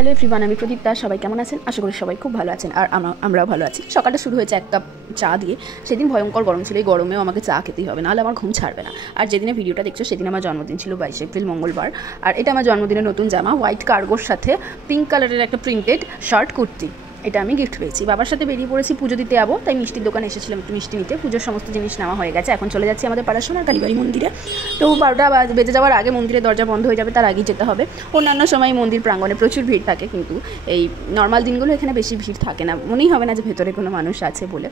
Hello everyone, আমি প্রদীপ্তা। সবাই কেমন আছেন? আশা করি সবাই খুব ভালো আছেন, আর আমরাও ভালো আছি। সকালটা শুরু হয়েছে এক কাপ চা দিয়ে। সেদিন ভয়ঙ্কর গরম ছিল, এই গরমেও আমাকে চা খেতেই হবে, নাহলে আমার ঘুম ছাড়বে না। আর যেদিনে ভিডিওটা দেখছো সেদিন আমার জন্মদিন ছিল, 22 এপ্রিল মঙ্গলবার। আর এটা আমার জন্মদিনের নতুন জামা, হোয়াইট কার্গোর সাথে পিঙ্ক কালারের একটা প্রিন্টেড শার্ট কুর্তি। এটা আমি গিফট পেয়েছি। বাবার সাথে বেরিয়ে পড়েছি, পুজো দিতে যাবো, তাই মিষ্টির দোকানে এসেছিলাম একটু মিষ্টি নিতে। পুজোর সমস্ত জিনিস নেওয়া হয়ে গেছে, এখন চলে যাচ্ছি আমাদের পাড়ার সোনার কালীবাড়ি মন্দিরে। তো 12টা বেজে যাওয়ার আগে মন্দিরের দরজা বন্ধ হয়ে যাবে, তার আগেই যেতে হবে। অন্যান্য সময় মন্দির প্রাঙ্গণে প্রচুর ভিড় থাকে, কিন্তু এই নর্মাল দিনগুলো এখানে বেশি ভিড় থাকে না, মনেই হবে না যে ভেতরে কোনো মানুষ আছে বলে।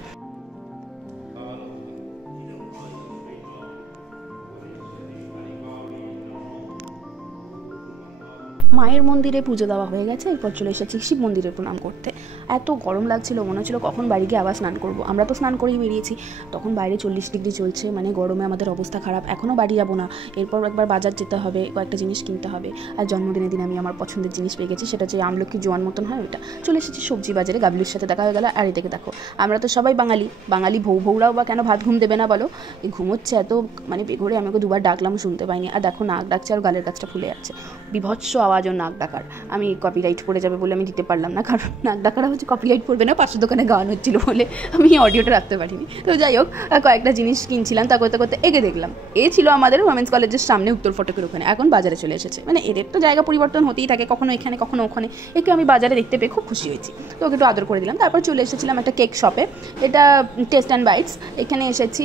মায়ের মন্দিরে পুজো দেওয়া হয়ে গেছে, এরপর চলে এসেছি শিব মন্দিরে প্রণাম করতে। এত গরম লাগছিল, মনে হচ্ছিল কখন বাড়ি গিয়ে আবার স্নান করবো। আমরা তো স্নান করেই বেরিয়েছি, তখন বাইরে 40 ডিগ্রি চলছে, মানে গরমে আমাদের অবস্থা খারাপ। এখনও বাড়ি যাবো না, এরপর একবার বাজার যেতে হবে, কয়েকটা জিনিস কিনতে হবে। আর জন্মদিনের দিন আমি আমার পছন্দের জিনিস পেয়ে গেছি, সেটা হচ্ছে আমলকি জোয়ান মতন হয় ওইটা। চলে এসেছি সবজি বাজারে, গাবলুর সাথে দেখা হয়ে গেল। আর এদিকে দেখো, আমরা তো সবাই বাঙালি ভৌরাও বা কেন ভাত ঘুম দেবে না বলো? এই ঘুমোচ্ছে এত, মানে বেঘরে আমাকে দুবার ডাকলাম, শুনতে পাইনি। আর দেখো নাক ডাকছে, আর গালের কাছটা ফুলে যাচ্ছে, বিভৎস আওয়াজ ও নাক ডাকার। আমি কপিরাইট পড়ে যাবে বলে আমি দিতে পারলাম না, কারণ নাক ডাকারা হচ্ছে কপিরাইট পড়বে না, পাশের দোকানে গান হচ্ছিল বলে আমি অডিওটা রাখতে পারিনি। তো যাই হোক, কয়েকটা জিনিস কিনছিলাম, তা করতে করতে এগে দেখলাম ছিল আমাদের ওমেন্স কলেজের সামনে উত্তর ফটকের ওখানে, এখন বাজারে চলে এসেছে। মানে এদের তো জায়গা পরিবর্তন হতেই থাকে, কখনো এখানে কখনো ওখানে। একে আমি বাজারে দেখতে পেয়ে খুব খুশি হয়েছি, তো ওকে একটু আদর করে দিলাম। তারপর চলে এসেছিলাম একটা কেক শপে, এটা টেস্ট অ্যান্ড বাইটস। এখানে এসেছি,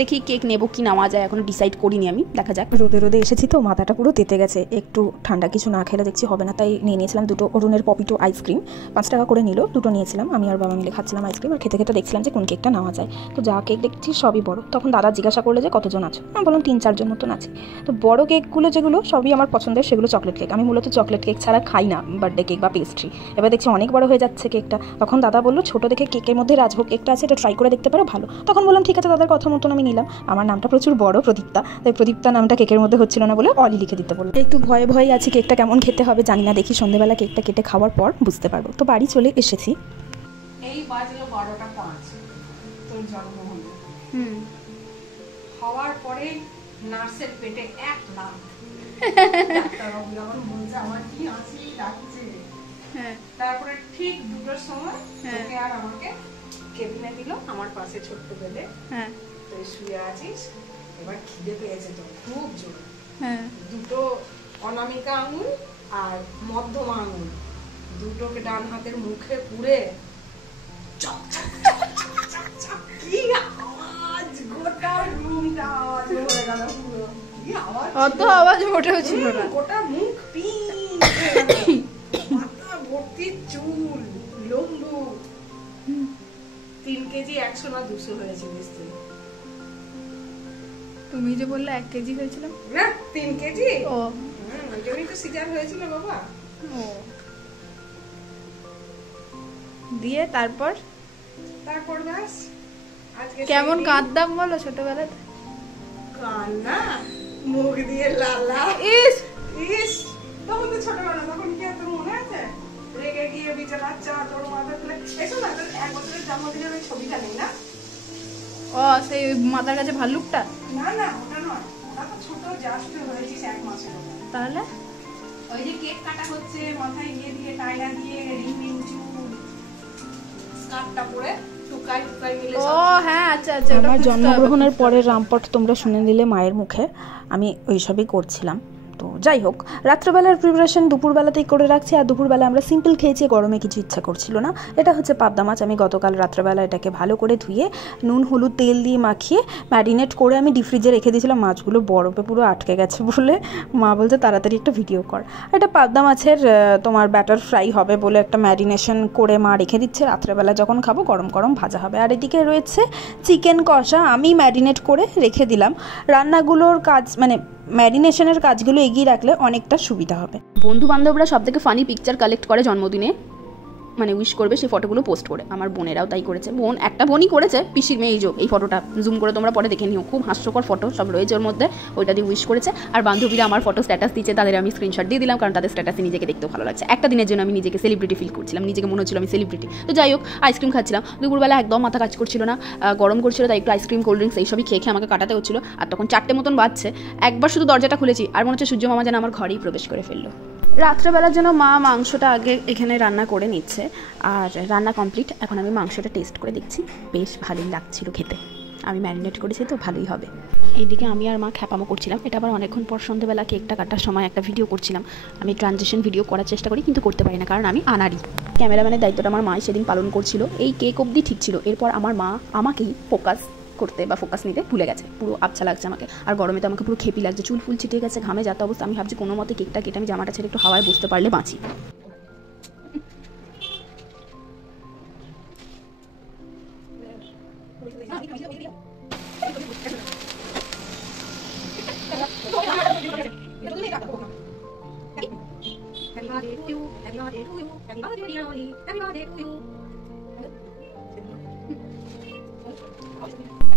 দেখি কেক নেবো কি নেওয়া যায়, এখনো ডিসাইড করিনি আমি, দেখা যাক। রোদে এসেছি তো মাথাটা পুরো তেতে গেছে, একটু ঠান্ডা কিছু না খেলে দেখছি হবে না, তাই নিয়ে নিয়েছিলাম দুটো অরুণের পপিটো আইসক্রিম। 5 টাকা করে নিল, দুটো নিয়েছিলাম। আমি আর বাবা মিলে খাচ্ছিলাম আইসক্রিম, আর খেতে খেতে দেখছিলাম যে কোন কেকটা নেওয়া যায়। তো যা কেক দেখছি সবই বড়। তখন দাদা জিজ্ঞাসা করলে যে কতজন আছো, আমি বললাম 3-4 জন মতন আছে। তো বড় কেকগুলো যেগুলো সবই আমার পছন্দের, সেগুলো চকলেট কেক। আমি মূলত চকলেট কেক ছাড়া খাই না, বার্থডে কেক বা পেস্ট্রি। এবার দেখছি অনেক বড় হয়ে যাচ্ছে কেকটা। তখন দাদা বললো ছোটো দেখে কেকের মধ্যে রাজভোগ কেকটা আছে, এটা ট্রাই করে দেখতে পারো, ভালো। তখন বললাম ঠিক আছে, দাদার কথা মতন আমি নিলাম। আমার নামটা প্রচুর বড়, প্রদীপ্তা, তাই প্রদীপ্তা নামটা কেকের মধ্যে হচ্ছিল না বলে অলি লিখে দিতে বললো। একটু ভয়ে আছি কেকটা কেমন খেতে হবে জানি না, দেখি সন্ধ্যেবেলা কেকটা কেটে খাওয়ার পর বুঝতে পারবো। তো বাড়ি চলে এসেছি। এই বাজলো 12টা 5, তোর জন্ম হলো। হওয়ার পরে নার্সের পেটে 1 লাখ। ডাক্তারবাবু যখন বলছে আমার কি হাসি লাগছে। তারপরে ঠিক 2টার সময় তোকে আর আমাকে কেবিনে দিল, আমার পাশে ছোট্ট বেডে। তুই শুয়ে আছিস, এবার খিদে পেয়েছে তো খুব জোর। দুটো অনামিকা আঙুল আর মধ্যমা আঙুল দুটোকে ডান হাতের মুখে পুরে কি আওয়াজ, গোটা রুমটা আওয়াজ হয়ে গেল পুরো। কি আওয়াজ, অত আওয়াজ মোটেও ছিল না। গোটা মুখ পিন, মাথা ভর্তি চুল, লম্বু। 3 কেজি 100 না 200 হয়েছে নিশ্চয়ই। তুমি যে বললে 1 কেজি হয়েছিল না, 3 কেজি। ও ওই জন্যই তো সিজার হয়েছিল বাবা। ও দিয়ে তারপর ব্যাস। আজকে কেমন কাঁদতাম বলো ছোটবেলাতে? কান্না, মুখ দিয়ে লালা। ইস ইস, তখন তো ছোটবেলা, তখন কি আর তোর মনে আছে? রেগে গিয়ে বিছানা তোর মাথা তুলে এসো না, তোর 1 বছরের জন্মদিনের ওই ছবিটা নেই না? ও সেই মাথার কাছে ভাল্লুকটা? না না, ওটা নয়, ওটা তো ছোট, জাস্ট হয়েছিস 1 মাসের। তাহলে ওই যে কেক কাটা হচ্ছে, মাথায় দিয়ে টাইনা দিয়ে রিং চুল, স্কার্টটা পরে টুকাই মিলে। ও হ্যাঁ, আচ্ছা। আমার জন্মগ্রহণের পরের রামপট তোমরা শুনে নিলে মায়ের মুখে। আমি ওইসবই করছিলাম। তো যাই হোক, রাত্রেবেলার প্রিপারেশন দুপুরবেলাতেই করে রাখছি। আর দুপুরবেলা আমরা সিম্পল খেয়েছি, গরমে কিছু ইচ্ছা করছিল না। এটা হচ্ছে পাবদা মাছ। আমি গতকাল রাত্রেবেলা এটাকে ভালো করে ধুয়ে নুন হলুদ তেল দিয়ে মাখিয়ে ম্যারিনেট করে আমি ডিপ ফ্রিজে রেখে দিয়েছিলাম। মাছগুলো বরফে পুরো আটকে গেছে বলে মা বলছে তাড়াতাড়ি একটা ভিডিও কর। এটা পাবদা মাছের তোমার ব্যাটার ফ্রাই হবে বলে একটা ম্যারিনেশন করে মা রেখে দিচ্ছে, রাত্রেবেলা যখন খাবো গরম গরম ভাজা হবে। আর এদিকে রয়েছে চিকেন কষা, আমি ম্যারিনেট করে রেখে দিলাম। রান্নাগুলোর কাজ, মানে ম্যারিনেশনের কাজগুলো এগিয়ে রাখলে অনেকটা সুবিধা হবে। বন্ধু বান্ধবরা সব থেকে ফানি পিকচার কালেক্ট করে জন্মদিনে, মানে উইশ করবে, সেই ফটোগুলো পোস্ট করে। আমার বোনেরাও তাই করেছে। একটা বোনই করেছে, পিসির মেয়ে। এই ফটোটা জুম করে তোমরা পরে দেখে নিও, খুব হাস্যকর ফটো সব রয়েছে ওর মধ্যে, ওইটা দিয়ে উইশ করেছে। আর বান্ধবীরা আমার ফটো স্ট্যাটাস দিচ্ছে, তাদের আমি স্ক্রিনশট দিয়ে দিলাম, কারণ তাদের স্ট্যাটাসে নিজেকে দেখতেও ভালো লাগছে। একটা দিনের জন্য আমি নিজেকে সেলিব্রিটি ফিল করছিলাম, নিজেকে মনে হচ্ছিল আমি সেলিব্রিটি। তো যাই হোক, আইসক্রিম খাচ্ছিলাম। দুপুরবেলা একদম মাথা কাজ করছিল না, গরম করছিল, তাই একটু আইসক্রিম কোল্ড ড্রিঙ্কস এইসবই খেয়ে আমাকে কাটাতে হচ্ছিল। আর তখন 4টে মতন বাজছে। একবার শুধু দরজাটা খুলেছি, আর মনে হচ্ছে সূর্য মামা যেন আমার ঘরেই প্রবেশ করে ফেললো। রাত্রেবেলার জন্য মা মাংসটা আগে এখানে রান্না করে নিচ্ছে, আর রান্না কমপ্লিট। এখন আমি মাংসটা টেস্ট করে দেখছি, বেশ ভালোই লাগছিল খেতে। আমি ম্যারিনেট করেছি তো ভালোই হবে। এইদিকে আমি আর মা খ্যাপামো করছিলাম। এটা আবার অনেকক্ষণ পর সন্ধ্যেবেলা কেকটা কাটার সময় একটা ভিডিও করছিলাম। আমি ট্রানজিশন ভিডিও করার চেষ্টা করি কিন্তু করতে পারি না, কারণ আমি আনাড়ি। ক্যামেরাম্যানের দায়িত্বটা আমার মাই সেদিন পালন করছিল। এই কেক অবধি ঠিক ছিল, এরপর আমার মা আমাকেই ফোকাস করতে বা ফোকাস নিতে ভুলে গেছে। পুরো আবছা লাগছে আমাকে, আর গরমে তো আমাকে পুরো খেপি লাগছে, চুল ফুল ছিটে গেছে, ঘামে যাতে অবস্থা। আমি ভাবছি কোনো মতে কেকটা কেটে আমি জামাটা ছেড়ে একটু হাওয়ায় বসতে পারলে বাঁচি।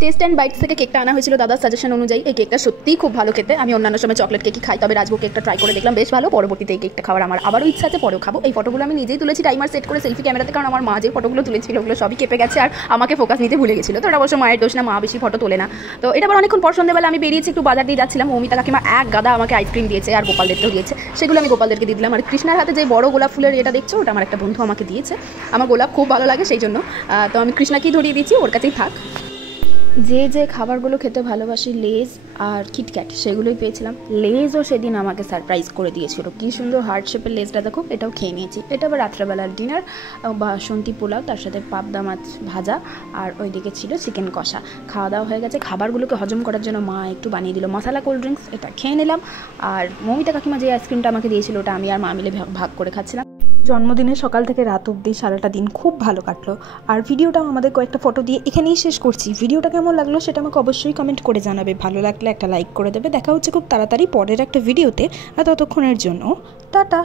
টেস্ট অ্যান্ড বাইটস থেকে কেকটা আনা হয়েছিল দাদার সাজেশন অনুযায়ী। এই কেকটা সত্যিই খুব ভালো খেতে। আমি অন্যান্য সময় চকলেট কেকই খাই, তবে রাজভোগ কেকটা ট্রাই করে দেখলাম, বেশ ভালো। পরবর্তীতে এই কেকটা খাওয়ার আমার আবারও ইচ্ছা আছে, পরেও খাবো। এই ফটোগুলো আমি নিজেই তুলেছি টাইমার সেট করে সেলফি ক্যামেরাতে, কারণ আমার মা যে ফটোগুলো তুলেছিল ওগুলো সবই কেঁপে গেছে আর আমাকে ফোকাস নিতে ভুলে গেছিলো। তো এটা অবশ্য মায়ের দোষ না, মা বেশি ফটো তোলে না। তো এটা আবার অনেকক্ষণ পর সন্ধ্যেবেলা আমি বেরিয়েছি, একটু বাজার দিয়ে যাচ্ছিলাম। অমিতা কাকিমা এক গাদা আমাকে আইসক্রিম দিয়েছে আর গোপালদেরকেও দিয়েছে, সেগুলো আমি গোপালদেরকে দিয়ে দিলাম। আর কৃষ্ণার হাতে যে বড় গোলাপ ফুলের এটা দেখছো, ওটা আমার একটা বন্ধু আমাকে দিয়েছে। আমার গোলাপ খুব ভালো লাগে, সেই জন্য তো আমি কৃষ্ণাকেই ধরিয়ে দিয়েছি, ওর কাছেই থাক। যে যে খাবারগুলো খেতে ভালোবাসি, লেজ আর কিটক্যাট, সেগুলোই পেয়েছিলাম। লেজও সেদিন আমাকে সারপ্রাইজ করে দিয়েছিল, কী সুন্দর হার্ট শেপের লেজটা দেখো। এটাও খেয়ে নিয়েছি। এটা আবার রাত্রেবেলার ডিনার, বাসন্তী পোলাও, তার সাথে পাবদা মাছ ভাজা, আর ওইদিকে ছিল চিকেন কষা। খাওয়া দাওয়া হয়ে গেছে। খাবারগুলোকে হজম করার জন্য মা একটু বানিয়ে দিল মশলা কোল্ড ড্রিঙ্কস, এটা খেয়ে নিলাম। আর মমিতা কাকিমা যে আইসক্রিমটা আমাকে দিয়েছিল, ওটা আমি আর মা মিলে ভাগ করে খাচ্ছিলাম। জন্মদিনের সকাল থেকে রাত অবধি সারাটা দিন খুব ভালো কাটলো। আর ভিডিওটাও আমাদের কয়েকটা ফটো দিয়ে এখানেই শেষ করছি। ভিডিওটা কেমন লাগলো সেটা আমাকে অবশ্যই কমেন্ট করে জানাবে। ভালো লাগলে একটা লাইক করে দেবে। দেখা হচ্ছে খুব তাড়াতাড়ি পরের একটা ভিডিওতে। আর ততক্ষণের জন্য টাটা।